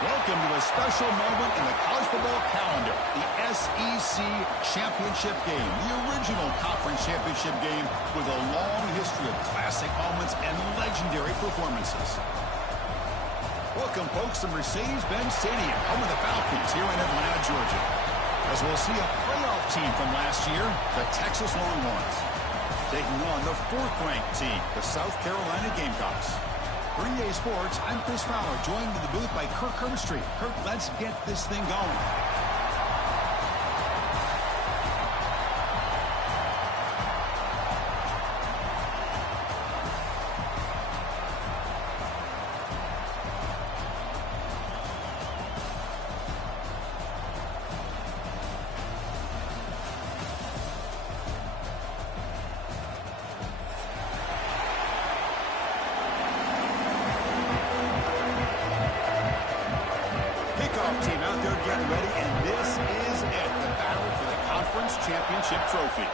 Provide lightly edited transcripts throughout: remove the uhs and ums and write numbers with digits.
Welcome to a special moment in the college football calendar, the SEC Championship Game, the original conference championship game with a long history of classic moments and legendary performances. Welcome, folks, to Mercedes-Benz Stadium, home of the Falcons here in Atlanta, Georgia. As we'll see a playoff team from last year, the Texas Longhorns, taking on the fourth-ranked team, the South Carolina Gamecocks. For EA Sports, I'm Chris Fowler, joined in the booth by Kirk Herbstreit. Kirk, let's get this thing going. Team out there getting ready, and this is it, the battle for the conference championship trophy.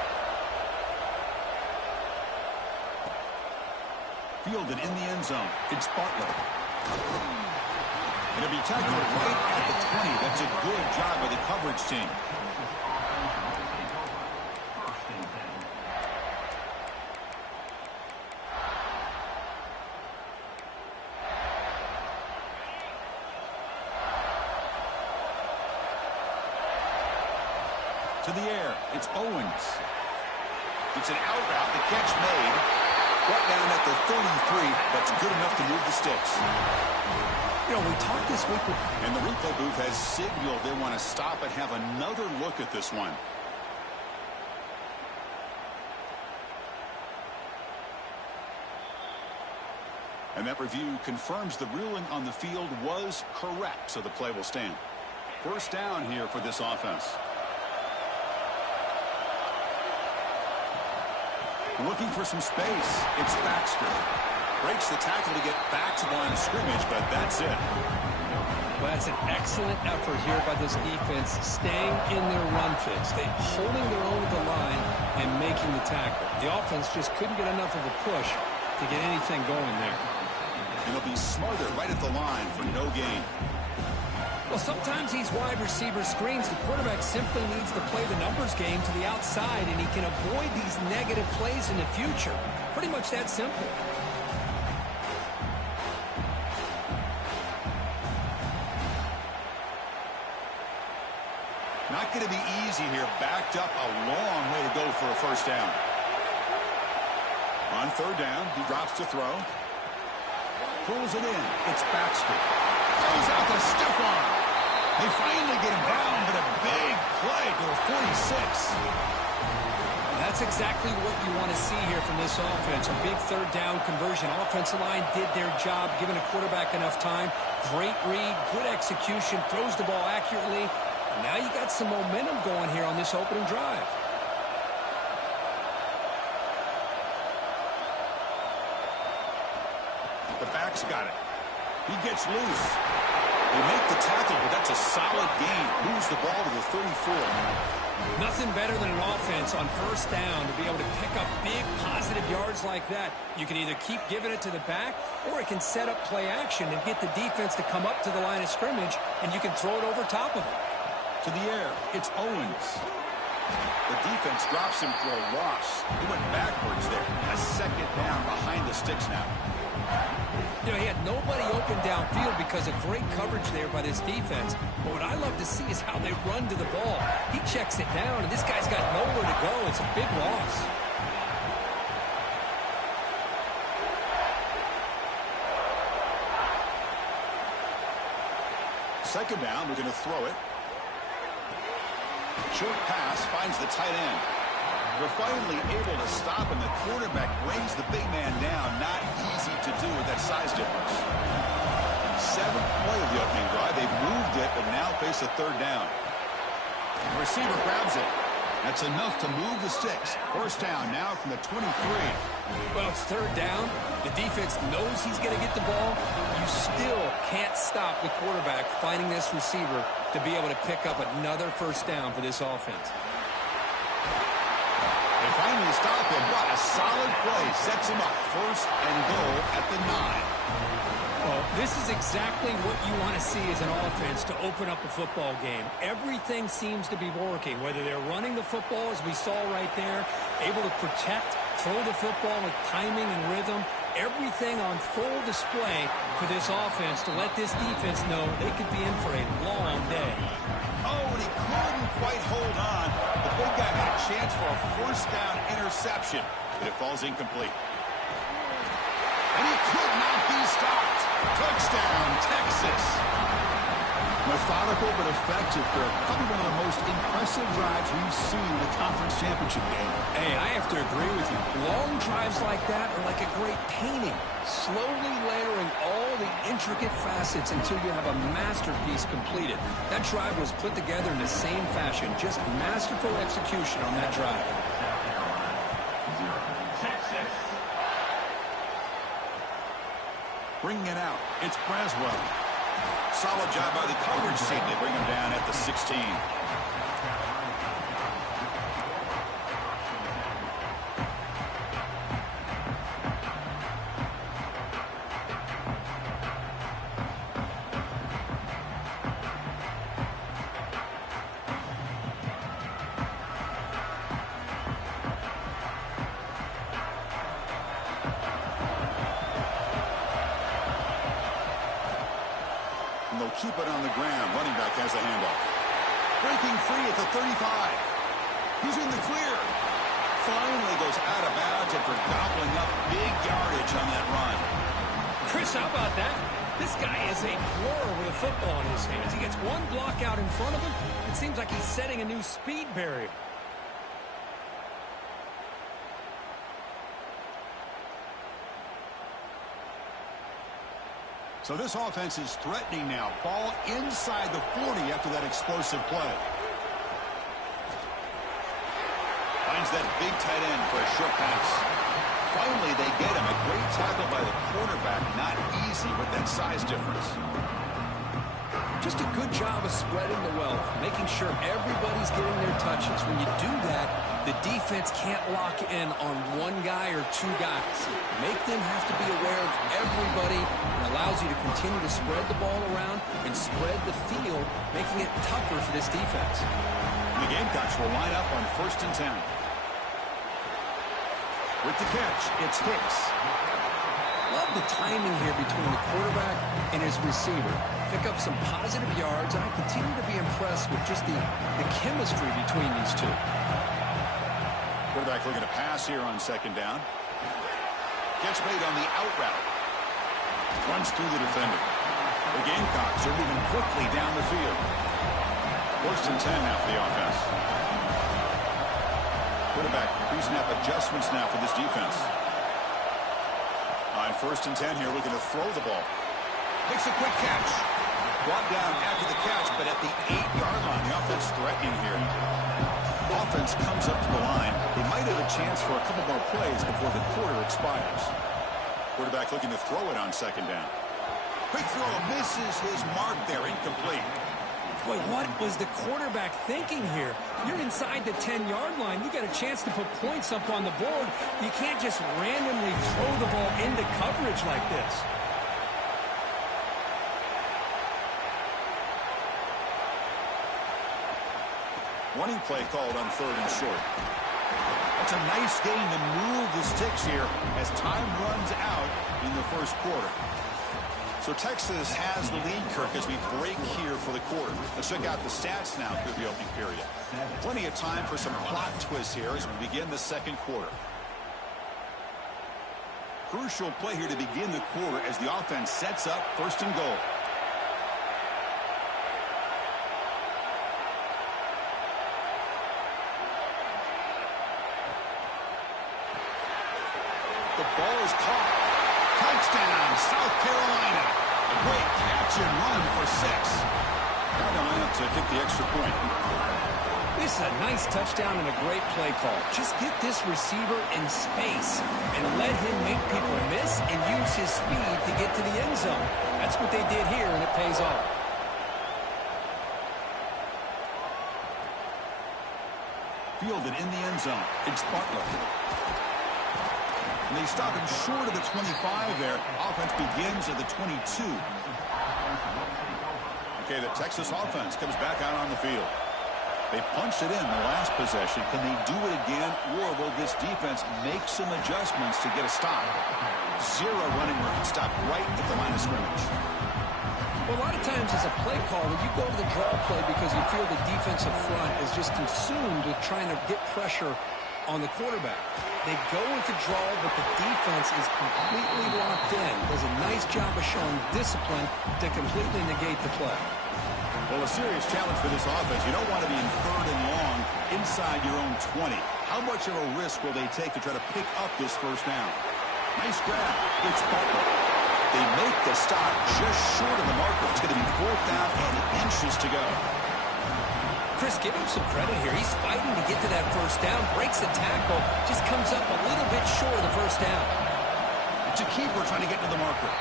Fielded in the end zone, it's Butler. It'll be tackled right at the 20. That's a good job by the coverage team. To the air, it's Owens. It's an out route, the catch made. Brought down at the 33, that's good enough to move the sticks. You know, we talked this week with... And the replay booth has signaled they want to stop and have another look at this one. And that review confirms the ruling on the field was correct, so the play will stand. First down here for this offense. Looking for some space. It's Baxter. Breaks the tackle to get back to the line of scrimmage, but that's it. Well, that's an excellent effort here by this defense, staying in their run fix. They're holding their own at the line and making the tackle. The offense just couldn't get enough of a push to get anything going there. And they'll be smarter right at the line for no gain. Well, sometimes these wide receiver screens, the quarterback simply needs to play the numbers game to the outside, and he can avoid these negative plays in the future. Pretty much that simple. Not going to be easy here. Backed up a long way to go for a first down. On third down, he drops to throw. Pulls it in. It's Baxter. Throws out the stiff arm. They finally get him down, but a big play to a 46. That's exactly what you want to see here from this offense. A big third down conversion. Offensive line did their job, giving a quarterback enough time. Great read, good execution, throws the ball accurately. And now you got some momentum going here on this opening drive. The back's got it. He gets loose. They make the tackle, but that's a solid gain. Moves the ball to the 34. Nothing better than an offense on first down to be able to pick up big positive yards like that. You can either keep giving it to the back, or it can set up play action and get the defense to come up to the line of scrimmage, and you can throw it over top of it. To the air, it's Owens. The defense drops him for a loss. He went backwards there. A second down behind the sticks now. You know, he had nobody open downfield because of great coverage there by this defense. But what I love to see is how they run to the ball. He checks it down, and this guy's got nowhere to go. It's a big loss. Second down, we're going to throw it. Short pass finds the tight end. They're finally able to stop, and the quarterback brings the big man down. Not easy to do with that size difference. Seventh play of the opening drive. They've moved it, but now face a third down. The receiver grabs it. That's enough to move the sticks. First down now from the 23. Well, it's third down. The defense knows he's going to get the ball. You still can't stop the quarterback finding this receiver to be able to pick up another first down for this offense. They finally stop him. What a solid play. Sets him up. First and goal at the 9. Well, this is exactly what you want to see as an offense to open up a football game. Everything seems to be working, whether they're running the football, as we saw right there, able to protect, throw the football with timing and rhythm. Everything on full display for this offense to let this defense know they could be in for a long day. Oh, and he couldn't quite hold on. The big guy had a chance for a first down interception, but it falls incomplete. And he could not be stopped. Touchdown, Texas. Methodical but effective for probably one of the most impressive drives we've seen in the conference championship game. Hey, I have to agree with you. Long drives like that are like a great painting, slowly layering all the intricate facets until you have a masterpiece completed. That drive was put together in the same fashion, just masterful execution on that drive. Bringing it out, it's Braswell. Solid job by the coverage team. They bring him down at the 16. And they'll keep it on the ground. Running back has the handoff. Breaking free at the 35. He's in the clear. Finally goes out of bounds after gobbling up big yardage on that run. Chris, how about that? This guy is a blur with a football in his hands. He gets one block out in front of him. It seems like he's setting a new speed barrier. So this offense is threatening now. Ball inside the 40 after that explosive play. Finds that big tight end for a short pass. Finally, they get him. A great tackle by the quarterback. Not easy with that size difference. Just a good job of spreading the wealth, making sure everybody's getting their touches. When you do that, the defense can't lock in on one guy or two guys. Make them have to be aware of everybody. It allows you to continue to spread the ball around and spread the field, making it tougher for this defense. The Gamecocks will line up on 1st and 10. With the catch, it's Hicks. Love the timing here between the quarterback and his receiver. Pick up some positive yards, and I continue to be impressed with just the chemistry between these two. Quarterback looking to pass here on 2nd down. Catch made on the out route. Runs through the defender. The Gamecocks are moving quickly down the field. 1st and 10 now for the offense. Quarterback pre-snap adjustments now for this defense. On 1st and 10 here, looking to throw the ball. Makes a quick catch. Brought down after the catch, but at the 8-yard line, the offense threatening here. Offense comes up to the line. They might have a chance for a couple more plays before the quarter expires. Quarterback looking to throw it on 2nd down. Quick throw, misses his mark there, incomplete. Boy, what was the quarterback thinking here? You're inside the 10-yard line. You got a chance to put points up on the board. You can't just randomly throw the ball into coverage like this. Running play called on 3rd and short. That's a nice gain to move the sticks here as time runs out in the 1st quarter. So Texas has the lead, Kirk, as we break here for the quarter. Let's check out the stats now through the opening period. Plenty of time for some plot twists here as we begin the 2nd quarter. Crucial play here to begin the quarter as the offense sets up 1st and goal. The ball is caught. Touchdown, South Carolina. A great catch and run for 6. Got to line up to kick the extra point. This is a nice touchdown and a great play call. Just get this receiver in space and let him make people miss and use his speed to get to the end zone. That's what they did here, and it pays off. Fielded in the end zone. It's Butler. And they stop him short of the 25 there. Offense begins at the 22. Okay, the Texas offense comes back out on the field. They punched it in the last possession. Can they do it again, or will this defense make some adjustments to get a stop? Zero running room. Stop right at the line of scrimmage. Well, a lot of times as a play caller, you go to the draw play because you feel the defensive front is just consumed with trying to get pressure on the quarterback. They go with the draw, but the defense is completely locked in. Does a nice job of showing discipline to completely negate the play. Well, a serious challenge for this offense. You don't want to be in 3rd and long inside your own 20. How much of a risk will they take to try to pick up this first down? Nice grab. It's Butler. They make the stop just short of the marker. It's going to be 4th down and inches to go. Chris, give him some credit here. He's fighting to get to that first down, breaks the tackle, just comes up a little bit short of the first down. It's a keeper trying to get to the marker.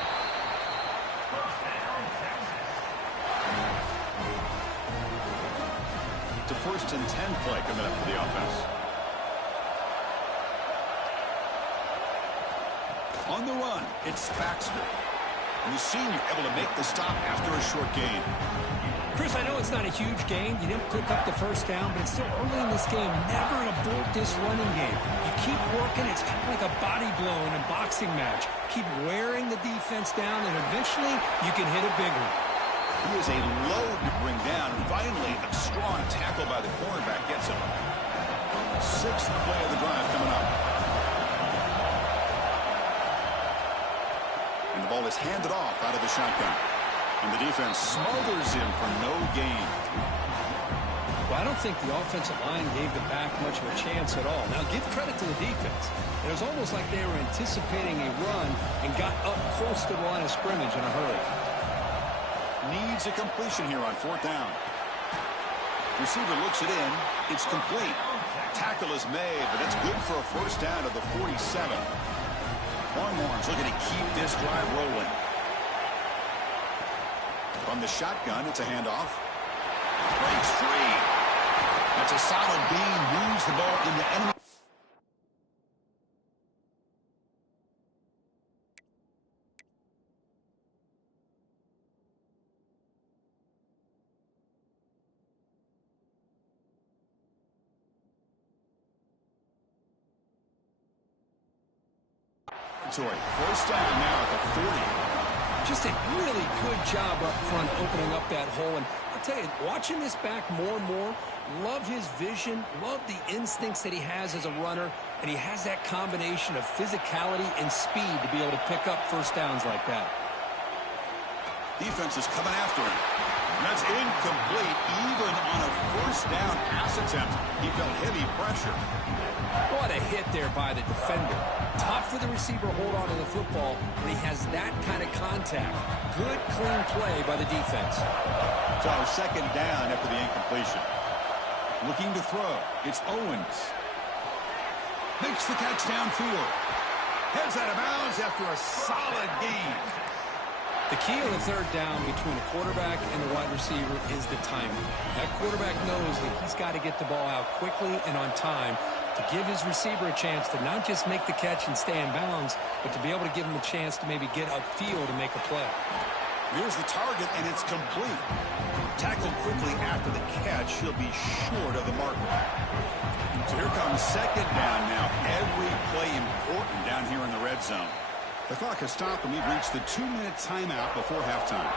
It's a 1st and 10 play coming up for the offense. On the run, it's Baxter. And the senior able to make the stop after a short gain. Chris, I know it's not a huge gain. You didn't pick up the first down, but it's still early in this game. Never abort this running game. You keep working. It's kind of like a body blow in a boxing match. Keep wearing the defense down, and eventually you can hit a big one. He is a load to bring down. Finally, a strong tackle by the cornerback gets him. 6th play of the drive coming up. And the ball is handed off out of the shotgun. And the defense smothers him for no gain. Well, I don't think the offensive line gave the back much of a chance at all. Now, give credit to the defense. It was almost like they were anticipating a run and got up close to the line of scrimmage in a hurry. Needs a completion here on 4th down. Receiver looks it in. It's complete. Tackle is made, but it's good for a first down at the 47. Longhorns looking to keep this drive rolling. From the shotgun, it's a handoff. Breaks free. That's a solid beam. Moves the ball in the enemy. First down now at the 40. Just a really good job up front opening up that hole. And I'll tell you, watching this back more and more, love his vision, love the instincts that he has as a runner, and he has that combination of physicality and speed to be able to pick up first downs like that. Defense is coming after him. That's incomplete. Even on a first down pass attempt, he felt heavy pressure. What a hit there by the defender. Tough for the receiver to hold on to the football when he has that kind of contact. Good, clean play by the defense. So 2nd down after the incompletion. Looking to throw. It's Owens. Makes the catch downfield. Heads out of bounds after a solid gain. The key on the 3rd down between a quarterback and the wide receiver is the timing. That quarterback knows that he's got to get the ball out quickly and on time to give his receiver a chance to not just make the catch and stay in bounds, but to be able to give him a chance to maybe get upfield and make a play. Here's the target, and it's complete. Tackled quickly after the catch. He'll be short of the marker. So here comes 2nd down now. Every play important down here in the red zone. The clock has stopped, and we've reached the 2-minute timeout before halftime.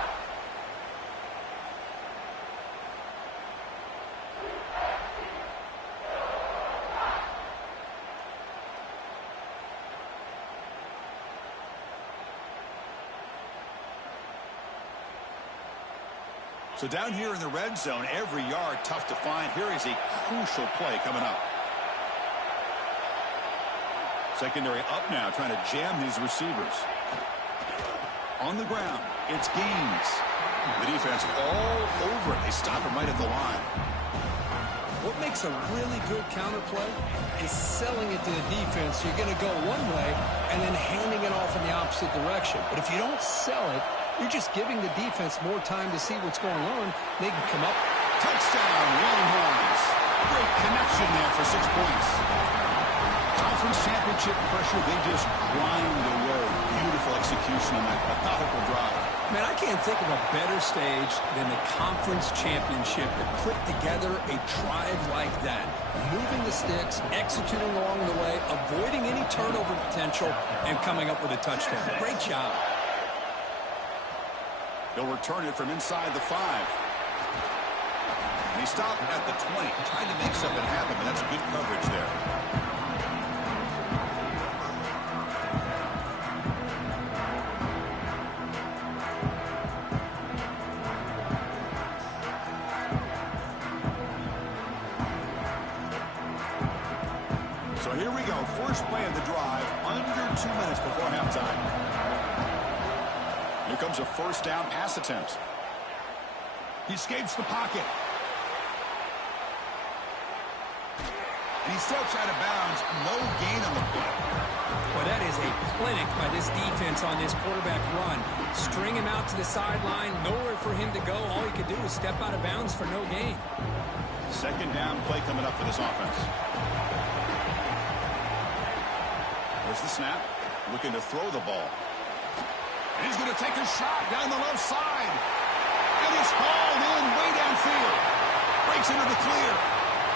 So down here in the red zone, every yard tough to find. Here is a crucial play coming up. Secondary up now, trying to jam his receivers. On the ground, it's Gaines. The defense all over it. They stop him right at the line. What makes a really good counter play is selling it to the defense. You're going to go one way and then handing it off in the opposite direction. But if you don't sell it, you're just giving the defense more time to see what's going on. They can come up. Touchdown, Longhorns. Great connection there for 6 points. Confident conference championship pressure, they just grind away. Beautiful execution on that methodical drive. Man, I can't think of a better stage than the conference championship to put together a drive like that. Moving the sticks, executing along the way, avoiding any turnover potential, and coming up with a touchdown. Great job. They'll return it from inside the 5. And he stopped at the 20, trying to make something happen, but that's good coverage there. So here we go, first play of the drive, under 2 minutes before halftime. Here comes a first down pass attempt. He escapes the pocket. And he steps out of bounds. No gain on the play. Well, that is a clinic by this defense on this quarterback run. String him out to the sideline, nowhere for him to go. All he could do is step out of bounds for no gain. Second down play coming up for this offense. There's the snap. Looking to throw the ball. And he's going to take a shot down the left side. And it's hauled in way downfield. Breaks into the clear.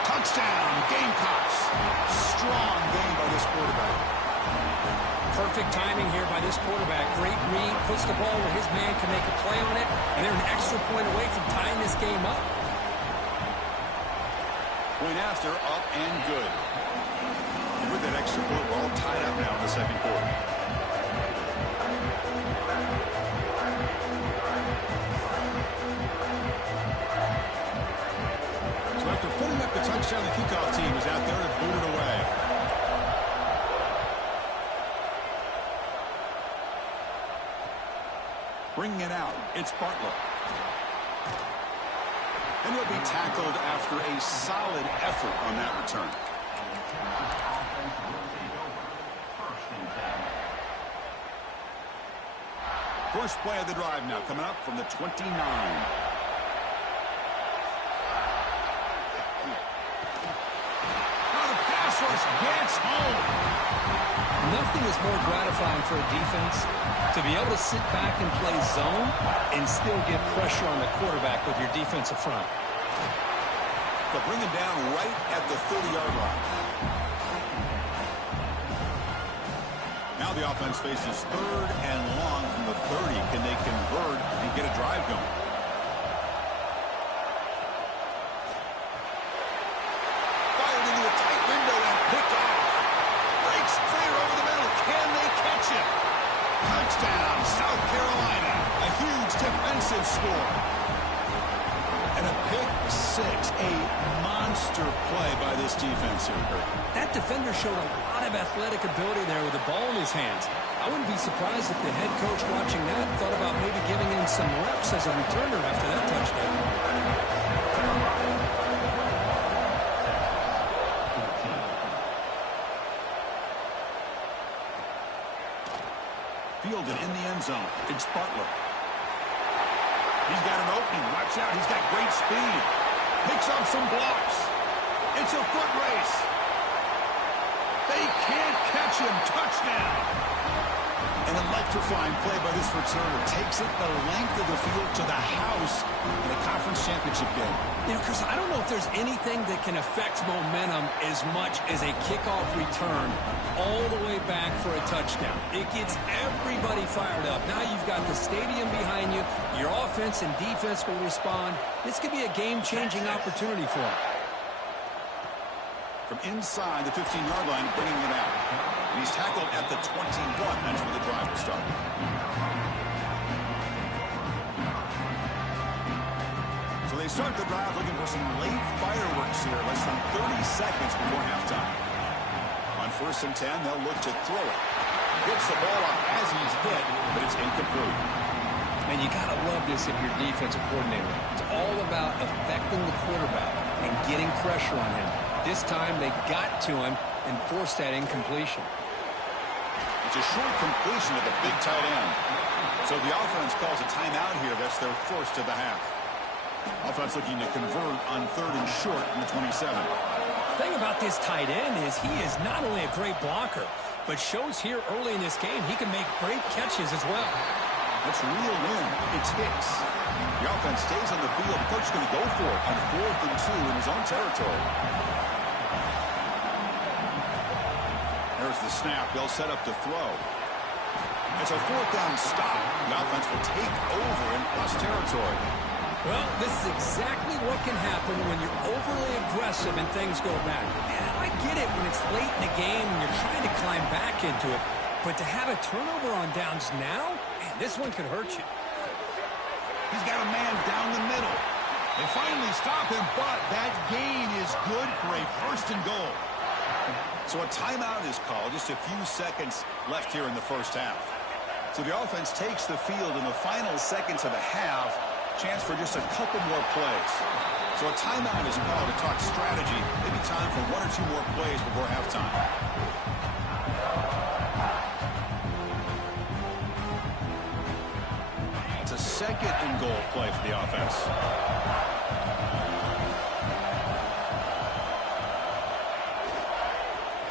Touchdown, Gamecocks. Strong game by this quarterback. Perfect timing here by this quarterback. Great read. Puts the ball where his man can make a play on it. And they're an extra point away from tying this game up. Point after, up and good. And with that extra point, we're all tied up now in the second quarter. So after putting up the touchdown, the kickoff team is out there to boot it away. Bringing it out, it's Bartlett. And he'll be tackled after a solid effort on that return. First play of the drive now, coming up from the 29. Gets home. Nothing is more gratifying for a defense to be able to sit back and play zone and still get pressure on the quarterback with your defensive front. They'll bring him down right at the 30-yard line. Now the offense faces third and long from the 30. Can they convert and get a drive going? Touchdown, South Carolina. A huge defensive score. And a pick six, a monster play by this defense here. That defender showed a lot of athletic ability there with the ball in his hands. I wouldn't be surprised if the head coach watching that thought about maybe giving him some reps as a returner after that touchdown. Fielded in the end zone. It's Butler. He's got an opening. Watch out. He's got great speed. Picks up some blocks. It's a foot race. They can't catch him. Touchdown. An electrifying play by this returner. Takes it the length of the field to the house in a conference championship game. You know, Chris, I don't know if there's anything that can affect momentum as much as a kickoff return all the way back for a touchdown. It gets everybody fired up. Now you've got the stadium behind you. Your offense and defense will respond. This could be a game-changing opportunity for them. From inside the 15-yard line, bringing it out. And he's tackled at the 21. That's where the drive will start. So they start the drive looking for some late fireworks here. Less than 30 seconds before halftime. On 1st and 10, they'll look to throw it. Gets the ball off as he's hit, but it's incomplete. And you got to love this if you're defensive coordinator. It's all about affecting the quarterback and getting pressure on him. This time they got to him and forced that incompletion. It's a short completion of the big tight end. So the offense calls a timeout here. That's their first of the half. Offense looking to convert on 3rd and short in the 27. The thing about this tight end is he is not only a great blocker, but shows here early in this game he can make great catches as well. Let's reel in. It's Hicks. The offense stays on the field. The coach is going to go for it on 4th and 2 in his own territory. There's the snap. They'll set up to throw. It's a 4th down stop. The offense will take over in plus territory. Well, this is exactly what can happen when you're overly aggressive and things go bad. And I get it when it's late in the game and you're trying to climb back into it. But to have a turnover on downs now, man, this one could hurt you. He's got a man down the middle. They finally stop him, but that gain is good for a 1st and goal. So a timeout is called. Just a few seconds left here in the first half. So the offense takes the field in the final seconds of the half. Chance for just a couple more plays. So a timeout is called to talk strategy. Maybe time for 1 or 2 more plays before halftime. It's a 2nd and goal play for the offense.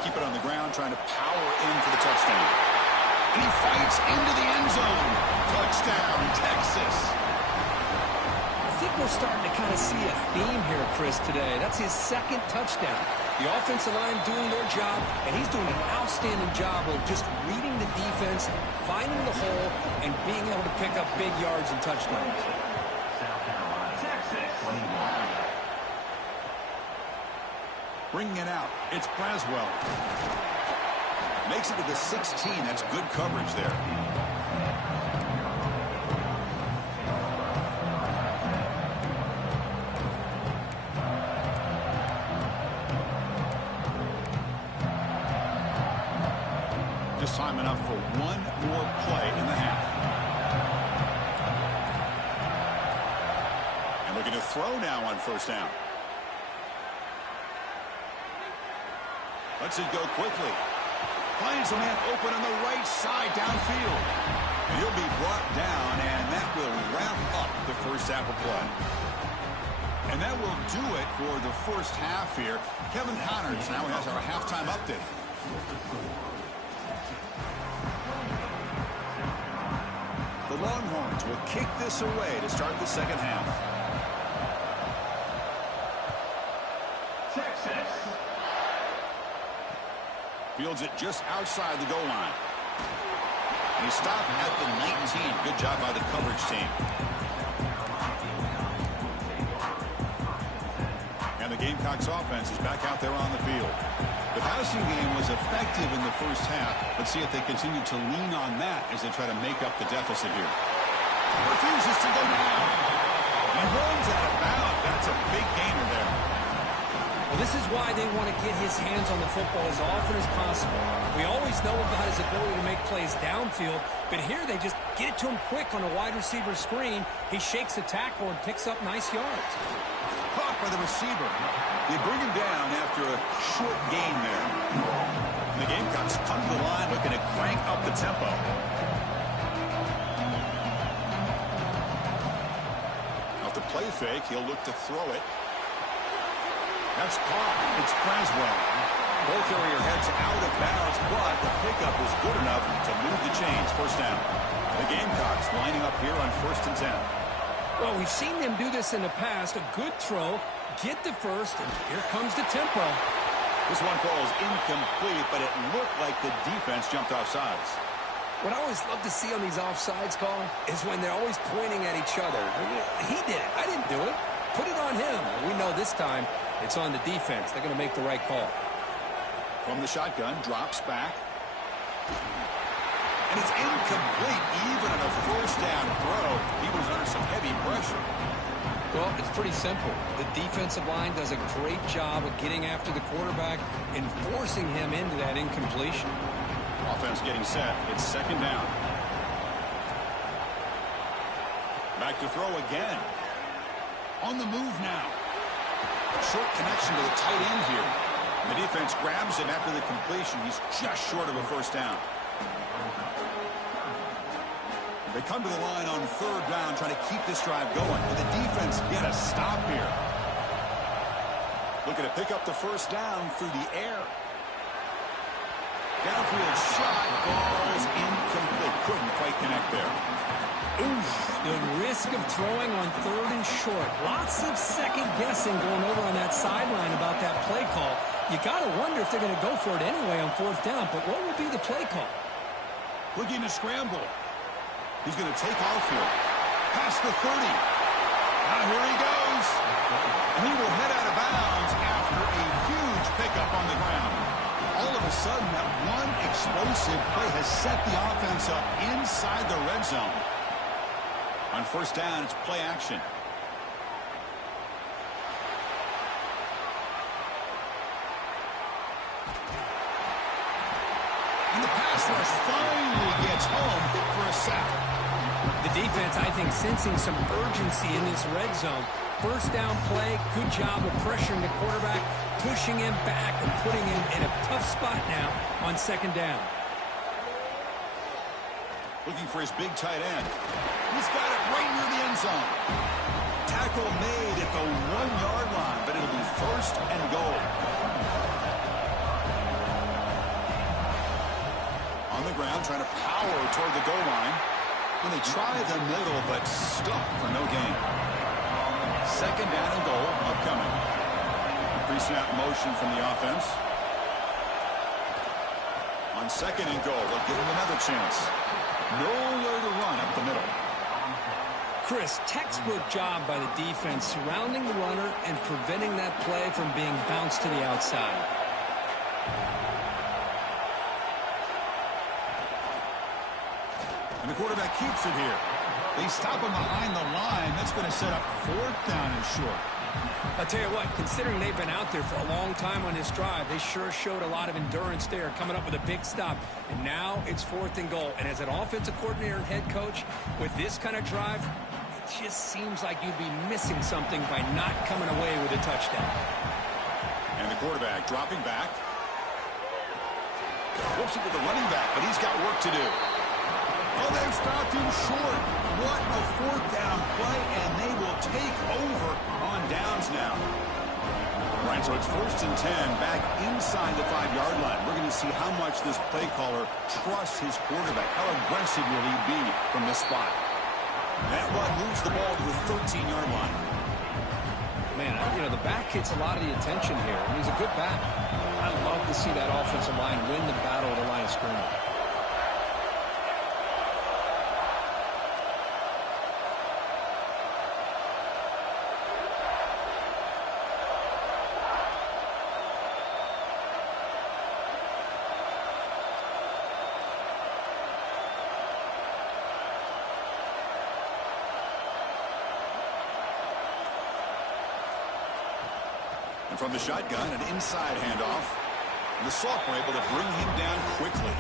Keep it on the ground, trying to power in for the touchdown. And he fights into the end zone. Touchdown, Texas. I think we're starting to kind of see a theme here, Chris, today. That's his 2nd touchdown. The offensive line doing their job, and he's doing an outstanding job of just reading the defense, finding the hole, and being able to pick up big yards and touchdowns. Bringing it out, it's Braswell. Makes it to the 16. That's good coverage there. Just time enough for 1 more play in the half. And looking to throw now on 1st down. Lets it go quickly. Finds a man open on the right side downfield. And he'll be brought down, and that will wrap up the first half of play. And that will do it for the first half here. Kevin Connors now has our halftime update. The Longhorns will kick this away to start the second half. Texas. Fields it just outside the goal line. And he stopped at the 19. Good job by the coverage team. And the Gamecocks offense is back out there on the field. The passing game was effective in the first half. Let's see if they continue to lean on that as they try to make up the deficit here. Refuses to go down. He runs out of bounds. That's a big gainer there. Well, this is why they want to get his hands on the football as often as possible. We always know about his ability to make plays downfield, but here they just get it to him quick on a wide receiver screen. He shakes the tackle and picks up nice yards. Caught by the receiver. They bring him down after a short gain there. And the Gamecocks come to the line looking to crank up the tempo. Off the play fake, he'll look to throw it. That's caught. It's Braswell. Ball carrier heads out of bounds, but the pickup is good enough to move the chains. First down. The Gamecocks lining up here on 1st and 10. Well, we've seen them do this in the past. A good throw, get the first, and here comes the tempo. This one falls incomplete, but it looked like the defense jumped off sides. What I always love to see on these offsides call is when they're always pointing at each other. He did it. I didn't do it. Put it on him. We know this time it's on the defense. They're going to make the right call. From the shotgun, drops back. And it's incomplete, even on a 1st down throw. He was under some heavy pressure. Well, it's pretty simple. The defensive line does a great job of getting after the quarterback and forcing him into that incompletion. Offense getting set. It's 2nd down. Back to throw again. On the move now. Short connection to the tight end here. The defense grabs him after the completion. He's just short of a 1st down. They come to the line on 3rd down, trying to keep this drive going. Will the defense get a stop here? Looking to pick up the first down through the air. Downfield shot falls incomplete. Couldn't quite connect there. Oof, the risk of throwing on 3rd and short. Lots of second guessing going over on that sideline about that play call. You got to wonder if they're going to go for it anyway on 4th down, but what will be the play call? Looking to scramble. He's going to take off here. Past the 30. Now here he goes. And he will head out of bounds after a huge pickup on the ground. All of a sudden, that one explosive play has set the offense up inside the red zone. On 1st down, it's play action. And the pass rush finally gets home for a sack. The defense, I think, sensing some urgency in this red zone. 1st down play, good job of pressuring the quarterback, pushing him back and putting him in a tough spot now on 2nd down. Looking for his big tight end. He's got it right near the end zone. Tackle made at the 1-yard line, but it'll be 1st and goal. On the ground, trying to power toward the goal line. When they try the middle, but stuck for no gain. 2nd down and goal upcoming. Pre-snap motion from the offense. On 2nd and goal, they'll give him another chance. Nowhere to run up the middle. Chris, textbook job by the defense surrounding the runner and preventing that play from being bounced to the outside. And the quarterback keeps it here. They stop him behind the line. That's going to set up 4th down and short. I'll tell you what, considering they've been out there for a long time on this drive, they sure showed a lot of endurance there, coming up with a big stop. And now it's 4th and goal. And as an offensive coordinator and head coach, with this kind of drive, it just seems like you'd be missing something by not coming away with a touchdown. And the quarterback dropping back. Whoops it with the running back, but he's got work to do. Oh, they've stopped him short. What a 4th down play, and they will take over on downs now. Right, so it's 1st and 10 back inside the 5-yard line. We're going to see how much this play caller trusts his quarterback. How aggressive will he be from this spot? That run moves the ball to the 13-yard line. Man, you know, the back gets a lot of the attention here. He's a good back. I love to see that offensive line win the battle at the line of scrimmage. And from the shotgun, an inside handoff. And the Salk were able to bring him down quickly.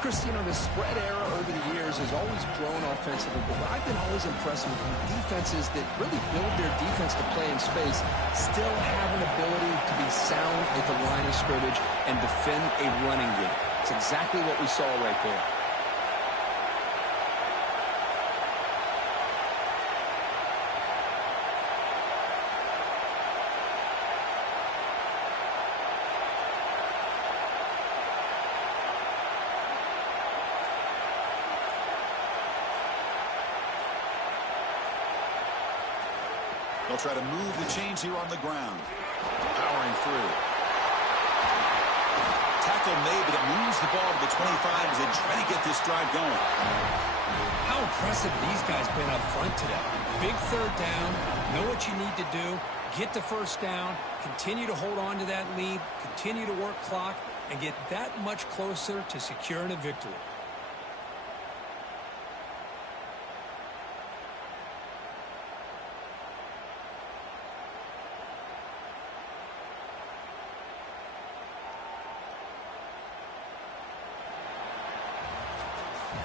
Chris, you know, the spread era over the years has always grown offensively, but what I've been always impressed with defenses that really build their defense to play in space still have an ability to be sound at the line of scrimmage and defend a running game. It's exactly what we saw right there. They'll try to move the chains here on the ground. Powering through. Tackle made, but it moves the ball to the 25 as they try to get this drive going. How impressive these guys been up front today. Big 3rd down, know what you need to do, get the 1st down, continue to hold on to that lead, continue to work clock, and get that much closer to securing a victory.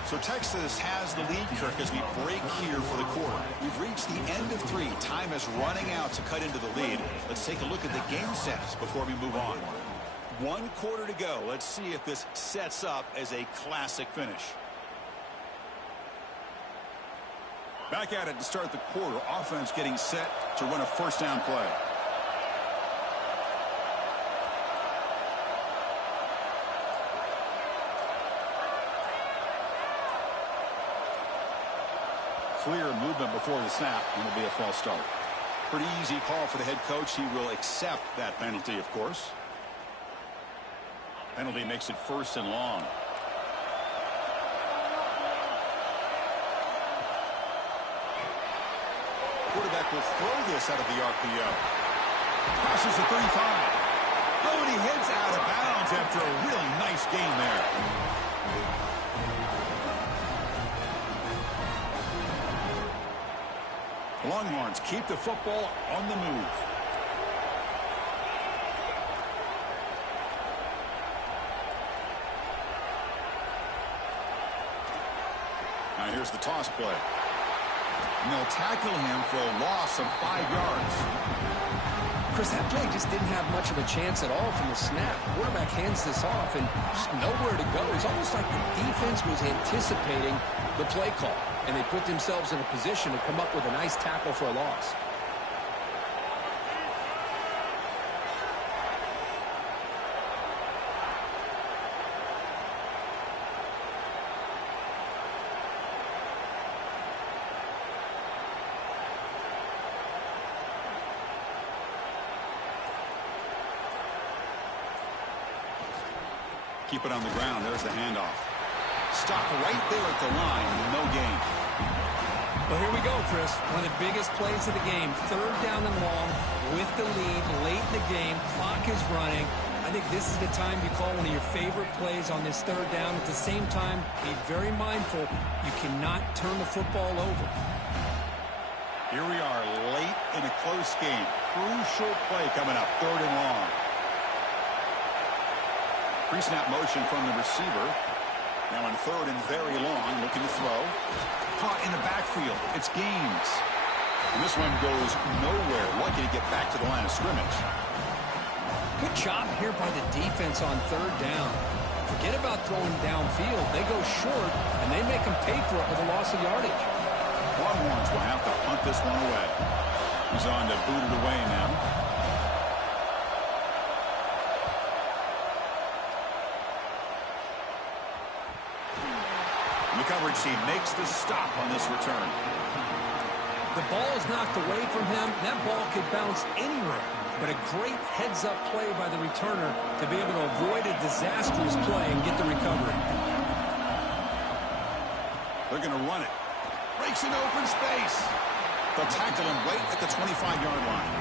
So Texas has the lead, Kirk, as we break here for the quarter. We've reached the end of 3. Time is running out to cut into the lead. Let's take a look at the game sets before we move on. 1 quarter to go. Let's see if this sets up as a classic finish. Back at it to start the quarter. Offense getting set to run a 1st down play. clear movement before the snap, and it'll be a false start. Pretty easy call for the head coach. He will accept that penalty, of course. Penalty makes it 1st and long. Quarterback will throw this out of the RPO. Passes the 35. Oh, and he heads out of bounds after a really nice gain there. Longhorns keep the football on the move. Now here's the toss play. And they'll tackle him for a loss of 5 yards. Chris, that play just didn't have much of a chance at all from the snap. Quarterback hands this off and just nowhere to go. It's almost like the defense was anticipating the play call, and they put themselves in a position to come up with a nice tackle for a loss. Keep it on the ground. There's the handoff. Stop right there at the line. No gain. Well, here we go, Chris. One of the biggest plays of the game. 3rd down and long with the lead late in the game. Clock is running. I think this is the time you call one of your favorite plays on this 3rd down. At the same time, be very mindful. You cannot turn the football over. Here we are late in a close game. Crucial play coming up. 3rd and long. Pre-snap motion from the receiver. Now on 3rd and very long, looking to throw. Caught in the backfield. It's Gaines. And this one goes nowhere. Lucky to get back to the line of scrimmage. Good job here by the defense on 3rd down. Forget about throwing downfield. They go short, and they make them pay for it with a loss of yardage. Longhorns will have to punt this one away. He's on to boot it away now. The coverage team makes the stop on this return. The ball is knocked away from him. That ball could bounce anywhere. But a great heads-up play by the returner to be able to avoid a disastrous play and get the recovery. They're going to run it. Breaks into open space. They'll tackle him right at the 25-yard line.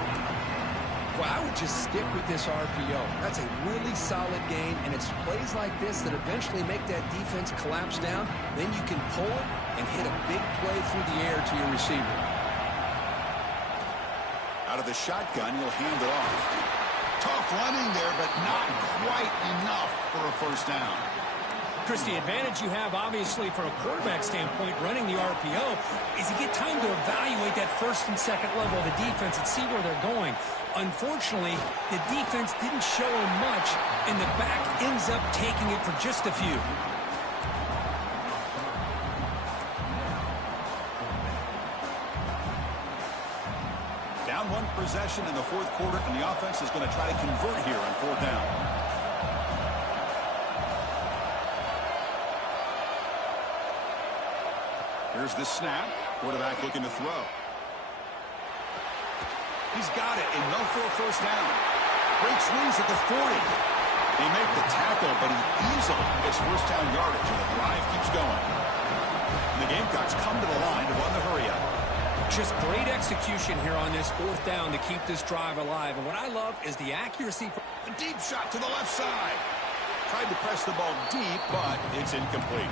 Well, I would just stick with this RPO. That's a really solid gain, and it's plays like this that eventually make that defense collapse down. Then you can pull it and hit a big play through the air to your receiver. Out of the shotgun, he'll hand it off. Tough running there, but not quite enough for a 1st down. Chris, the advantage you have, obviously, from a quarterback standpoint, running the RPO, is you get time to evaluate that 1st and 2nd level of the defense and see where they're going. Unfortunately, the defense didn't show him much, and the back ends up taking it for just a few. Down 1 possession in the 4th quarter, and the offense is going to try to convert here on 4th down. Here's the snap. Quarterback looking to throw. He's got it, enough for a 1st down. Breaks loose at the 40. They make the tackle, but he easily gets 1st down yardage, and the drive keeps going. And the Gamecocks come to the line to run the hurry-up. Just great execution here on this 4th down to keep this drive alive. And what I love is the accuracy. A deep shot to the left side. Tried to press the ball deep, but it's incomplete.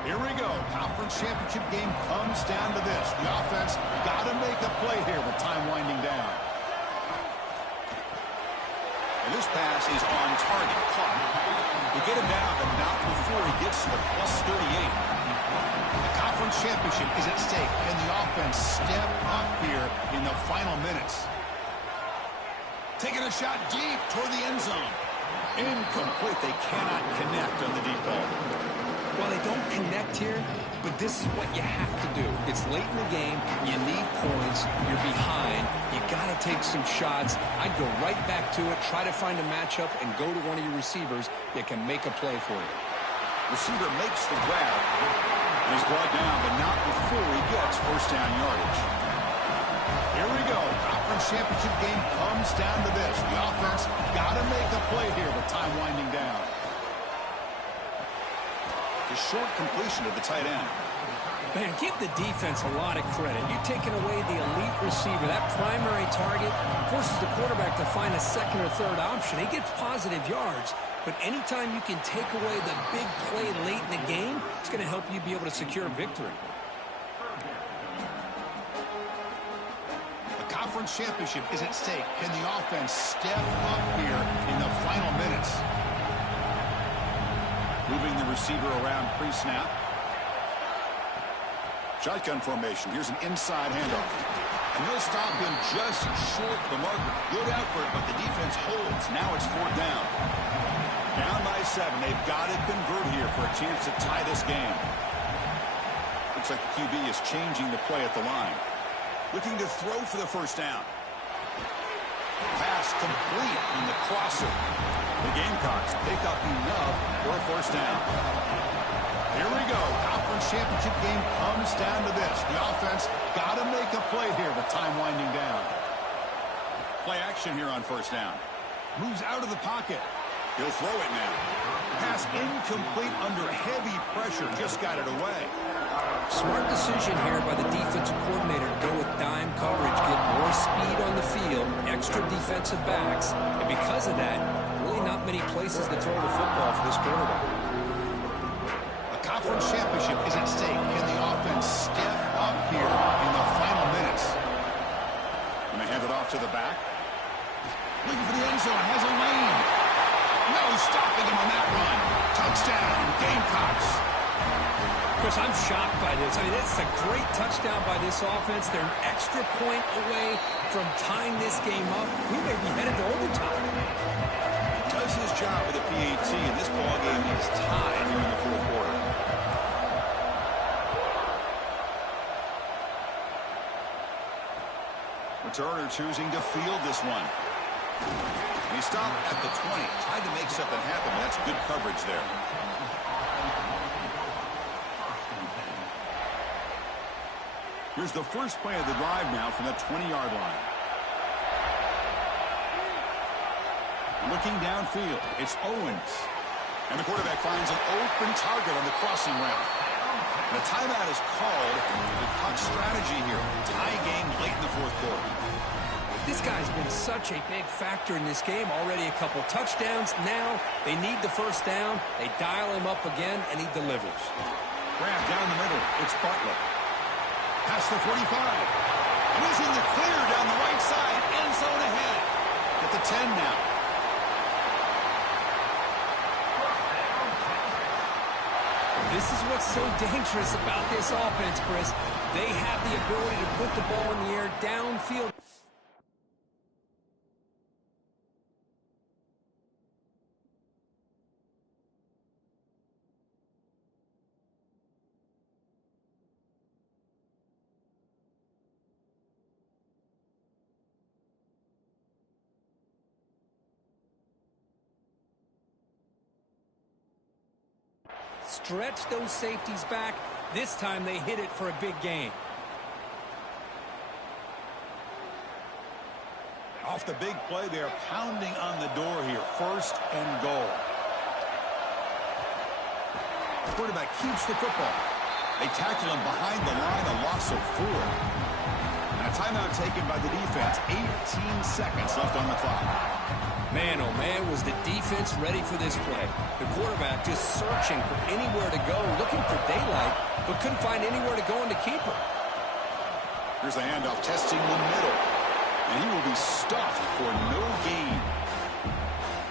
Here we go. Conference championship game comes down to this. The offense got to make a play here with time winding down. And this pass is on target. Caught. They get him down, but not before he gets to the +38. The conference championship is at stake. Can the offense step up here in the final minutes? Taking a shot deep toward the end zone. Incomplete. They cannot connect on the deep ball. Well, they don't connect here, but this is what you have to do. It's late in the game. You need points. You're behind. You got to take some shots. I'd go right back to it, try to find a matchup, and go to one of your receivers that can make a play for you. Receiver makes the grab. And he's brought down, but not before he gets first down yardage. Here we go. Conference championship game comes down to this. The offense got to make a play here with time winding down. A short completion to the tight end. Man, give the defense a lot of credit. You're taking away the elite receiver. That primary target forces the quarterback to find a second or third option. He gets positive yards, but anytime you can take away the big play late in the game, it's going to help you be able to secure victory. The conference championship is at stake. Can the offense step up here in the final minutes? Moving the receiver around pre-snap. Shotgun formation. Here's an inside handoff. And they'll stop him just short of the marker. Good effort, but the defense holds. Now it's fourth down. Down by 7. They've got to convert here for a chance to tie this game. Looks like the QB is changing the play at the line. Looking to throw for the first down. Pass complete on the crosser. The Gamecocks pick up enough for a first down. Here we go. Conference championship game comes down to this. The offense got to make a play here with time winding down. Play action here on first down. Moves out of the pocket. He'll throw it now. Pass incomplete under heavy pressure. Just got it away. Smart decision here by the defensive coordinator to go with dime coverage, get more speed on the field, extra defensive backs, and because of that, really not many places to throw the football for this quarterback. Conference championship is at stake. Can the offense step up here in the final minutes? And they hand it off to the back. Looking for the end zone. Has a lane. No stopping him on that run. Touchdown, Gamecocks. Chris, I'm shocked by this. I mean, it's a great touchdown by this offense. They're an extra point away from tying this game up. We may be headed to overtime. He does his job with the PAT, and this ball game is tied here in the fourth quarter. Returner choosing to field this one. And he stopped at the 20. Tried to make something happen, but that's good coverage there. Here's the first play of the drive now from the 20-yard line. Looking downfield, it's Owens. And the quarterback finds an open target on the crossing route. And a timeout is called. The punt strategy here. Tie game late in the fourth quarter. This guy's been such a big factor in this game. Already a couple touchdowns. Now they need the first down. They dial him up again, and he delivers. Grab down the middle. It's Butler. Past the 45. And he's in the clear down the right side. End zone ahead. At the 10 now. This is what's so dangerous about this offense, Chris. They have the ability to put the ball in the air downfield. Stretch those safeties back. This time they hit it for a big gain. Off the big play, they're pounding on the door here. First and goal. The quarterback keeps the football. They tackle him behind the line, a loss of 4. And a timeout taken by the defense. 18 seconds left on the clock. Man, oh man, was the defense ready for this play. The quarterback just searching for anywhere to go, looking for daylight, but couldn't find anywhere to go in the keeper. Here's the handoff, testing the middle. And he will be stuffed for no gain.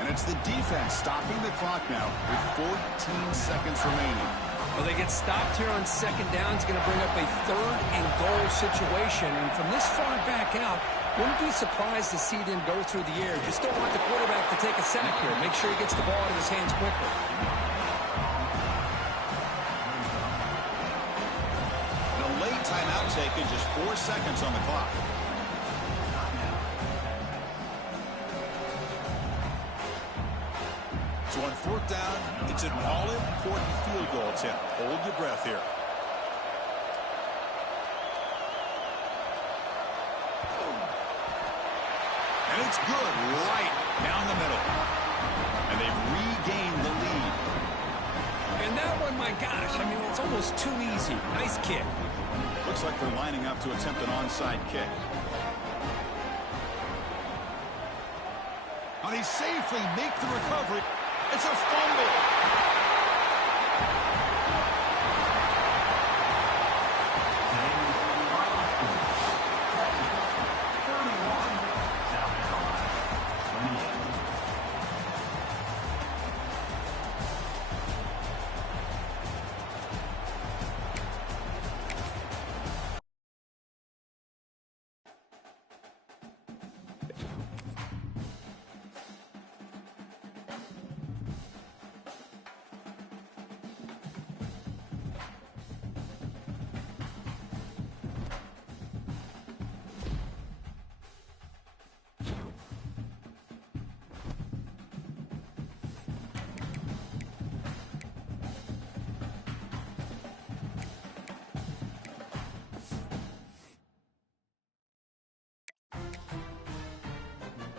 And it's the defense stopping the clock now with 14 seconds remaining. Well, they get stopped here on second down. It's going to bring up a third and goal situation. And from this far back out, wouldn't be surprised to see them go through the air. Just don't want the quarterback to take a sack here. Make sure he gets the ball out of his hands quickly. The late timeout taken, just 4 seconds on the clock. So on fourth down, it's an all-important field goal attempt. Hold your breath here. And it's good right down the middle. And they've regained the lead. And that one, my gosh, I mean, it's almost too easy. Nice kick. Looks like they're lining up to attempt an onside kick. And they safely make the recovery. It's a